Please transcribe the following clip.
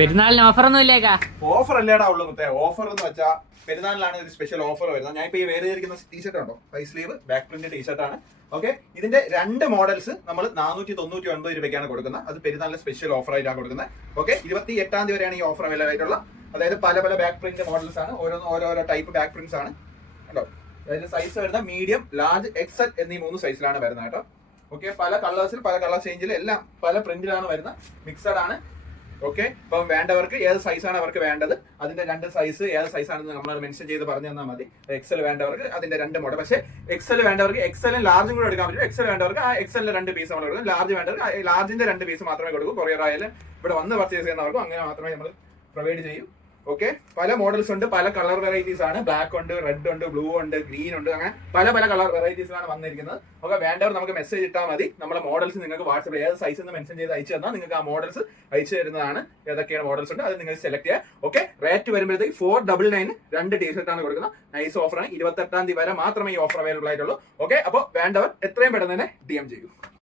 പെരുന്നാളിന് ഓഫർ ഒന്നും ഇല്ലേക്കാ? ഓഫർ അല്ലേടാ ഉള്ളു മുത്തേ. ഓഫർ എന്ന് വെച്ചാൽ പെരുന്നാളിലാണ് ഒരു സ്പെഷ്യൽ ഓഫർ വരുന്നത്. ഞാൻ ഇപ്പൊ ഈ വേറെ ഇരിക്കുന്ന ടീഷർട്ട് ഉണ്ടോ, high sleeve back print T shirt ആണ്. ഓക്കെ, ഇതിന്റെ 2 മോഡൽസ് നമ്മൾ 499 രൂപയ്ക്കാണ് കൊടുക്കുന്നത്. അത് പെരുന്നാളിലെ സ്പെഷ്യൽ ഓഫർ ആയിട്ടാണ് കൊടുക്കുന്നത്. ഓക്കെ, 28-ാം തീയതി വരെയാണ് ഈ ഓഫർ അവൈലബിൾ ആയിട്ടുള്ള. അതായത് പല പല ബാക്ക് പ്രിന്റ് മോഡൽസ് ആണ്, ഓരോരോ ടൈപ്പ് ബാക്ക് പ്രിന്റ്സ് ആണ് കേട്ടോ. അതായത് സൈസ് വരുന്ന മീഡിയം, ലാർജ്, എക്സൽ എന്നീ 3 സൈസിലാണ് വരുന്നത് കേട്ടോ. ഓക്കെ, പല കളേഴ്സിൽ പല കളർ ചേഞ്ചിൽ എല്ലാം പല പ്രിന്റിലാണ് വരുന്നത്, മിക്സഡ് ആണ്. ഓക്കെ, ഇപ്പം വേണ്ടവർക്ക് ഏത് സൈസാണ് അവർക്ക് വേണ്ടത്, അതിന്റെ 2 സൈസ് ഏത് സൈസാണെന്ന് നമ്മൾ മെൻഷൻ ചെയ്ത് പറഞ്ഞു തന്നാൽ മതി. എക്സൽ വേണ്ടവർക്ക് അതിന്റെ 2 മോഡൽ. പക്ഷേ എക്സൽ വേണ്ടവർക്ക് എക്സലും ലാർജും കൂടെ എടുക്കാൻ പറ്റും. എക്സൽ വേണ്ടവർക്ക് ആ എക്സലിന്റെ 2 പീസ് നമ്മൾ കൊടുക്കും. ലാർജ് വേണ്ടവർക്ക് ലാർജിന്റെ 2 പീസ് മാത്രമേ കൊടുക്കൂ. കൊറിയർ ആയാലും ഇവിടെ വന്ന് പർച്ചേസ് ചെയ്യുന്നവർക്കും അങ്ങനെ മാത്രമേ നമ്മൾ പ്രൊവൈഡ് ചെയ്യൂ. ഓക്കെ, പല മോഡൽസ് ഉണ്ട്, പല കളർ വെറൈറ്റീസ് ആണ്. ബ്ലാക്ക് ഉണ്ട്, റെഡ് ഉണ്ട്, ബ്ലൂ ഉണ്ട്, ഗ്രീൻ ഉണ്ട്, അങ്ങനെ പല പല കളർ വെറൈറ്റീസിലാണ് വന്നിരിക്കുന്നത്. ഓക്കെ, വേണ്ടവർ നമുക്ക് മെസ്സേജ് ഇട്ടാൽ മതി. നമ്മുടെ മോഡൽസ് നിങ്ങൾക്ക് വാട്സ്ആപ്പിൽ ഏത് സൈസ് എന്ന് മെൻഷൻ ചെയ്ത് അയച്ചു തന്നാൽ നിങ്ങൾക്ക് ആ മോഡൽസ് അയച്ചു തരുന്നതാണ്. ഏതൊക്കെയാണ് മോഡൽസ് ഉണ്ട് അത് നിങ്ങൾ സെലക്ട് ചെയ്യുക. ഓക്കെ, റേറ്റ് വരുമ്പോഴത്തേക്ക് 499 2 ടീഷർട്ടാണ് കൊടുക്കുന്നത്. നൈസ് ഓഫറാണ്. 28-ാം തീയതി വരെ മാത്രമേ ഈ ഓഫർ അവൈലബിൾ ആയിട്ടുള്ളൂ. ഓക്കെ, അപ്പോൾ വേണ്ടവർ എത്രയും പെട്ടെന്ന് തന്നെ DM ചെയ്യൂ.